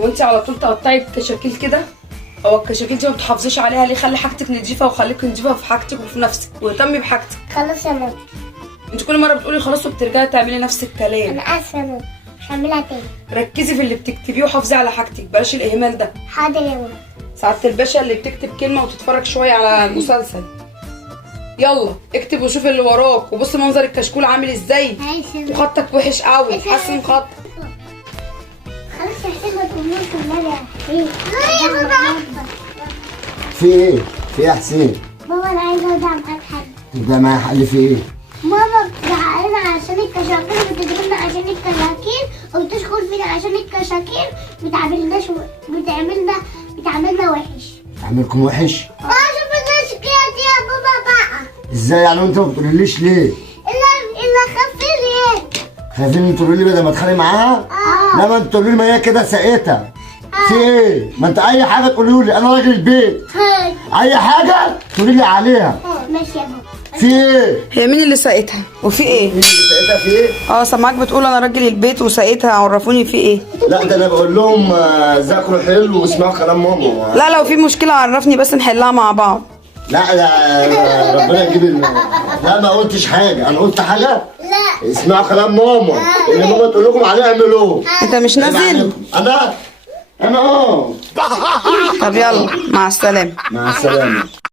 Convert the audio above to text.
وانت على طول تقطعي الكشاكيل كده؟ او الكشاكيل دي ما بتحافظيش عليها ليه؟ خلي حاجتك نضيفه وخليكي نضيفه في حاجتك وفي نفسك واهتمي بحاجتك. خلاص يا ماما. انت كل مره بتقولي خلاص وبترجعي تعملي نفس الكلام. انا اسفه يا ماما، مش هعملها تاني. ركزي في اللي بتكتبيه وحافظي على حاجتك، بلاش الاهمال ده. حاضر يا ماما. سعادة الباشا اللي بتكتب كلمه وتتفرج شويه على المسلسل. يلا اكتب وشوف اللي وراك وبص منظر الكشكول عامل ازاي. ماشي. وخطك وحش قوي، حسن خطك. خلاص يا حسين ما تقولوش النبي يا حسين. لا يا بابا. في ايه؟ في ايه يا حسين؟ بابا انا عايزه اودع معاك حاجه. تبقى معايا حل في ايه؟ ماما بتزعقلنا عشان الكشاكيل، بتضربنا عشان الكشاكيل، وبتشخر فينا عشان الكشاكيل، بتعملنا وحش. اعملكم وحش؟ شوف الكشاكيل دي يا بابا بقى. ازاي يعني انت ما بتقوليليش ليه؟ الا خفي ليه؟ خايفين تقولوا لي بدل ما اتخانق معاها؟ لا ما انتوا تقولوا لي ما هي كده سقيتها. في ايه؟ ما انت اي حاجه تقولوا لي، انا راجل البيت. اي حاجه تقولي لي عليها. ماشي يا بابا. في ايه؟ هي مين اللي سقتها؟ وفي ايه؟ مين اللي سقيتها في ايه؟ سامعاك بتقول انا راجل البيت وسقيتها، عرفوني في ايه؟ لا ده انا بقول لهم ذاكروا حلو واسمعوا كلام ماما. لا لو في مشكله عرفني بس نحلها مع بعض. لا ربنا يجيب لا ما قلتش حاجه، انا قلت حاجه؟ لا. اسمعوا كلام ماما، اللي ماما تقول لكم عليه اعملوه. انت مش نازل؟ انا طب يلا مع السلامه. مع السلامه.